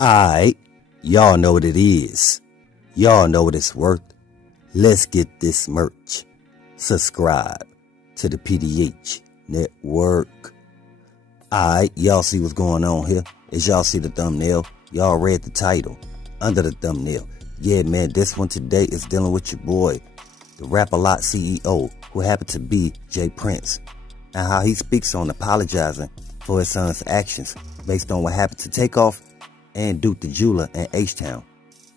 Alright, y'all know what it is. Y'all know what it's worth. Let's get this merch. Subscribe to the PDH Network. Alright, y'all see what's going on here? As y'all see the thumbnail, y'all read the title under the thumbnail. Yeah, man, this one today is dealing with your boy, the Rap-A-Lot CEO, who happened to be J.Prince, and how he speaks on apologizing for his son's actions based on what happened to TakeOff and Duke the Jeweler and H-Town.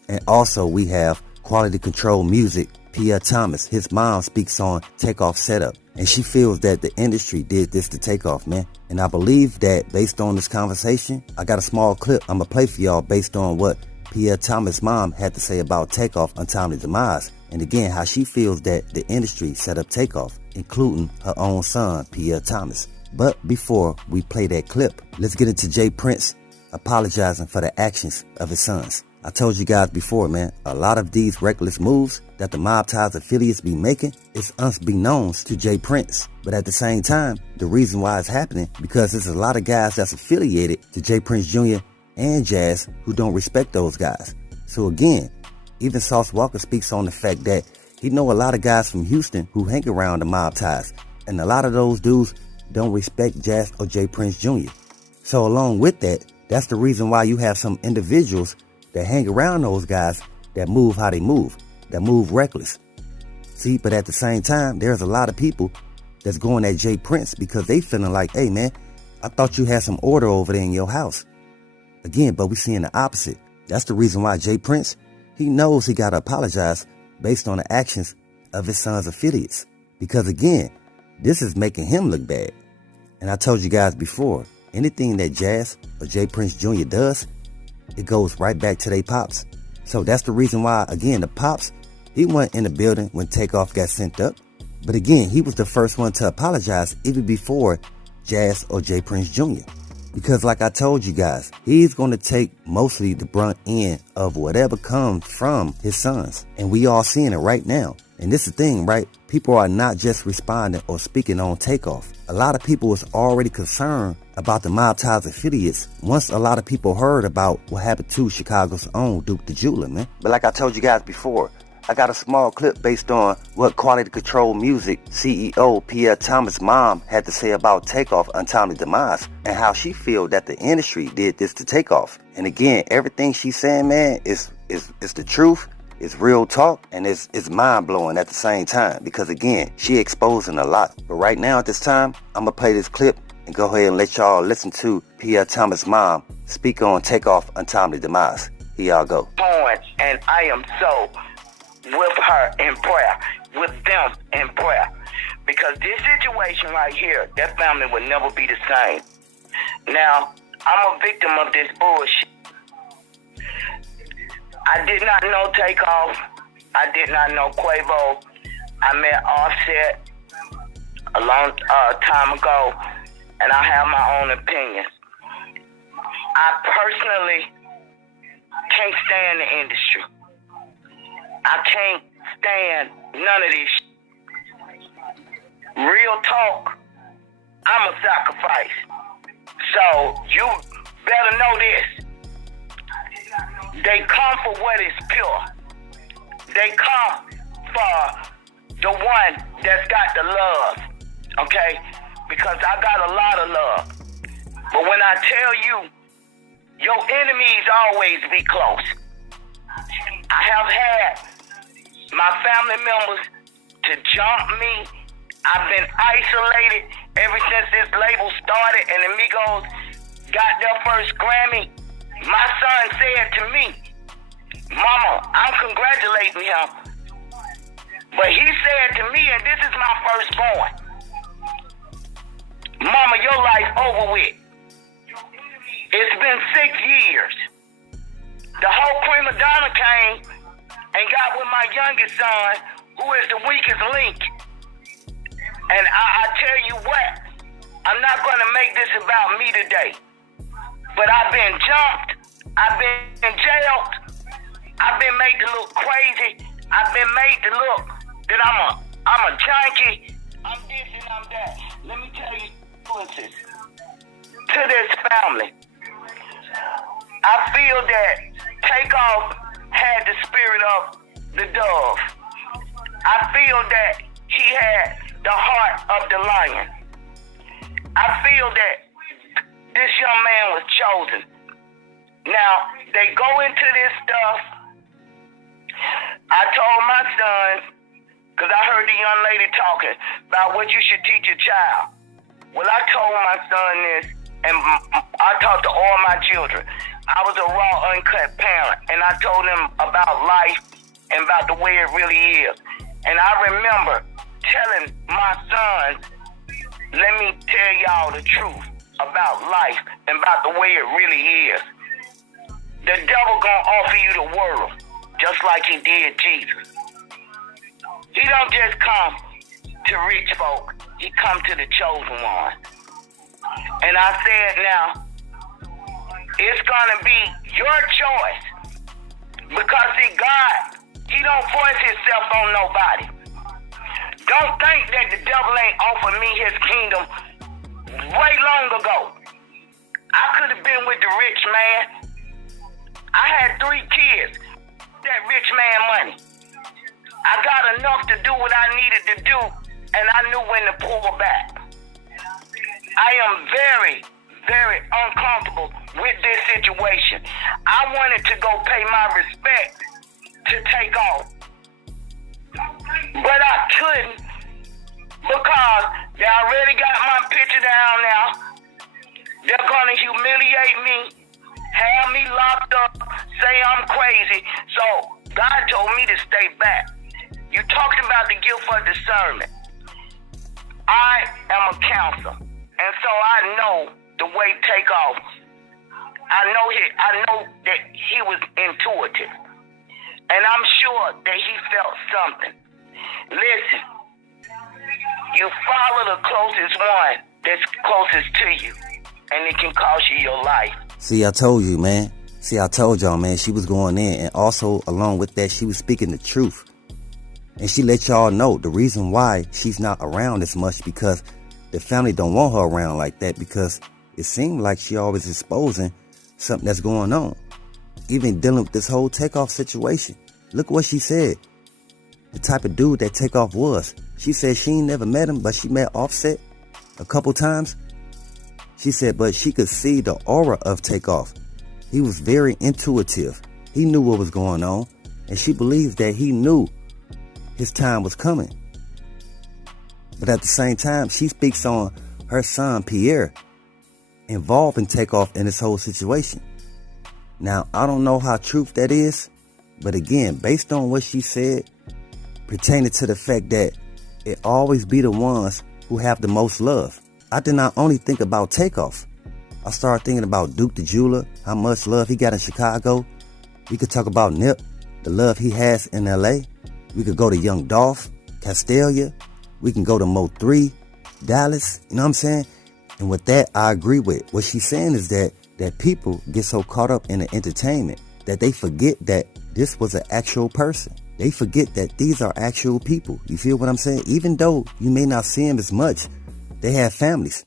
And also we have Quality Control Music, Pierre Thomas. His mom speaks on TakeOff setup, and she feels that the industry did this to TakeOff, man. And I believe that based on this conversation, I got a small clip I'm gonna play for y'all based on what Pierre Thomas' mom had to say about TakeOff untimely demise, and again how she feels that the industry set up TakeOff, including her own son, Pierre Thomas. But before we play that clip, let's get into J.Prince apologizing for the actions of his sons. I told you guys before, man, a lot of these reckless moves that the MobTies affiliates be making is unbeknownst to J.Prince. But at the same time, the reason why it's happening, because there's a lot of guys that's affiliated to J.Prince Jr. and Jazz who don't respect those guys. So again, even Sauce Walker speaks on the fact that he know a lot of guys from Houston who hang around the MobTies, and a lot of those dudes don't respect Jazz or J.Prince Jr. So along with that, that's the reason why you have some individuals that hang around those guys that move how they move, that move reckless. See, but at the same time, there's a lot of people that's going at J.Prince because they feeling like, hey man, I thought you had some order over there in your house. Again, but we seeing the opposite. That's the reason why J.Prince, he knows he gotta apologize based on the actions of his son's affiliates. Because again, this is making him look bad. And I told you guys before, anything that Jazz or J.Prince Jr. does, it goes right back to they pops. So that's the reason why, again, the pops, he wasn't in the building when TakeOff got sent up. But again, he was the first one to apologize even before Jazz or J.Prince Jr. Because like I told you guys, he's going to take mostly the brunt end of whatever comes from his sons. And we all seeing it right now. And this is the thing, right? People are not just responding or speaking on TakeOff. A lot of people was already concerned about the MobTies affiliates once a lot of people heard about what happened to Chicago's own Duke the Jeweler, man. But like I told you guys before, I got a small clip based on what Quality Control Music CEO Pierre Thomas' mom had to say about TakeOff untimely demise and how she feel that the industry did this to TakeOff. And again, everything she's saying, man, is the truth. It's real talk, and it's mind-blowing at the same time, because again, she exposing a lot. But right now at this time, I'm gonna play this clip and go ahead and let y'all listen to Pierre Thomas' mom speak on TakeOff untimely demise. Here y'all go. And I am so with her in prayer, with them in prayer, because this situation right here, that family will never be the same. Now, I'm a victim of this bullshit. I did not know TakeOff. I did not know Quavo. I met Offset a long time ago, and I have my own opinions. I personally can't stand the industry. I can't stand none of this shit. Real talk, I'm a sacrifice. So you better know this. They come for what is pure. They come for the one that's got the love, okay? Because I got a lot of love. But when I tell you, your enemies always be close. I have had my family members to jump me. I've been isolated ever since this label started and the Migos got their first Grammy. My son said to me, Mama, I'm congratulating him. But he said to me, and this is my firstborn, Mama, your life over with. It's been 6 years. The whole prima donna came and got with my youngest son, who is the weakest link. And I tell you what, I'm not going to make this about me today. But I've been jumped, I've been jailed, I've been made to look crazy, I've been made to look that I'm a junkie, I'm this and I'm that. Let me tell you, influences to this family. I feel that TakeOff had the spirit of the dove. I feel that he had the heart of the lion. I feel that this young man was chosen. Now, they go into this stuff. I told my sons, because I heard the young lady talking about what you should teach a child. Well, I told my son this, and I talked to all my children. I was a raw, uncut parent, and I told them about life and about the way it really is. And I remember telling my sons, let me tell y'all the truth about life and about the way it really is. The devil gonna offer you the world, just like he did Jesus. He don't just come to rich folk, he come to the chosen one. And I said now, it's gonna be your choice. Because see, God, he don't force himself on nobody. Don't think that the devil ain't offered me his kingdom way long ago. I could have been with the rich man. I had 3 kids, that rich man money. I got enough to do what I needed to do, and I knew when to pull back. I am very, very uncomfortable with this situation. I wanted to go pay my respect to TakeOff, but I couldn't because they already got my picture down now. They're gonna humiliate me, have me locked up, say I'm crazy. So God told me to stay back. You talked about the gift of discernment. I am a counselor, and so I know the way TakeOff. I know that he was intuitive, and I'm sure that he felt something. Listen, you follow the closest one that's closest to you, and it can cost you your life. See, I told you, man. See, I told y'all, man, she was going in, and also along with that, she was speaking the truth. And she let y'all know the reason why she's not around as much, because the family don't want her around like that, because it seemed like she always exposing something that's going on. Even dealing with this whole TakeOff situation. Look what she said. The type of dude that TakeOff was. She said she ain't never met him, but she met Offset a couple times. She said, but she could see the aura of TakeOff. He was very intuitive. He knew what was going on. And she believes that he knew his time was coming. But at the same time, she speaks on her son, Pierre, involved in TakeOff in this whole situation. Now, I don't know how true that is, but again, based on what she said, pertaining to the fact that it always be the ones who have the most love. I did not only think about TakeOff. I started thinking about Duke the Jeweler, how much love he got in Chicago. We could talk about Nip, the love he has in LA. We could go to Young Dolph, Castelia. We can go to Mo3, Dallas. You know what I'm saying? And with that, I agree with. What she's saying is that people get so caught up in the entertainment that they forget that this was an actual person. They forget that these are actual people. You feel what I'm saying? Even though you may not see them as much, they have families.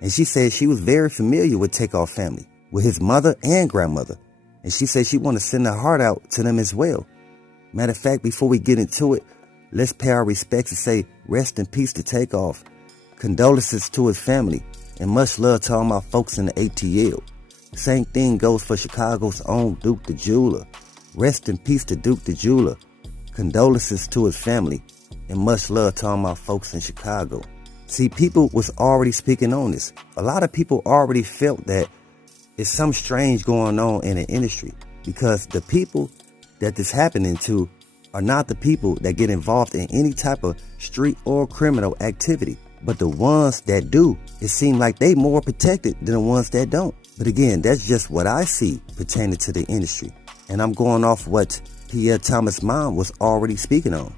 And she said she was very familiar with TakeOff family, with his mother and grandmother. And she said she wanted to send her heart out to them as well. Matter of fact, before we get into it, let's pay our respects and say rest in peace to TakeOff. Condolences to his family, and much love to all my folks in the ATL. Same thing goes for Chicago's own Duke the Jeweler. Rest in peace to Duke the Jeweler. Condolences to his family, and much love to all my folks in Chicago. See, people was already speaking on this. A lot of people already felt that it's something strange going on in the industry, because the people that this happening to are not the people that get involved in any type of street or criminal activity. But the ones that do, it seems like they more protected than the ones that don't. But again, that's just what I see pertaining to the industry. And I'm going off what Pierre Thomas' mom was already speaking on.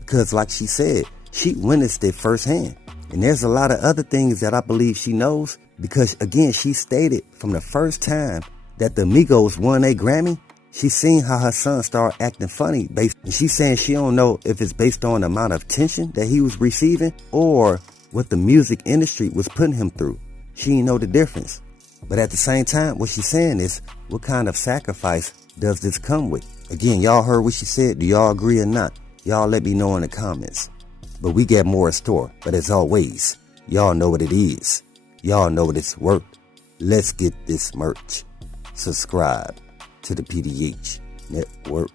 Because like she said, she witnessed it firsthand. And there's a lot of other things that I believe she knows. Because again, she stated from the first time that the Migos won a Grammy, she seen how her son started acting funny. And she's saying she don't know if it's based on the amount of attention that he was receiving or what the music industry was putting him through. She didn't know the difference. But at the same time, what she's saying is, what kind of sacrifice does this come with? Again, y'all heard what she said. Do y'all agree or not? Y'all let me know in the comments. But we got more in store. But as always, y'all know what it is. Y'all know what it's worth. Let's get this merch. Subscribe to the PDH Network.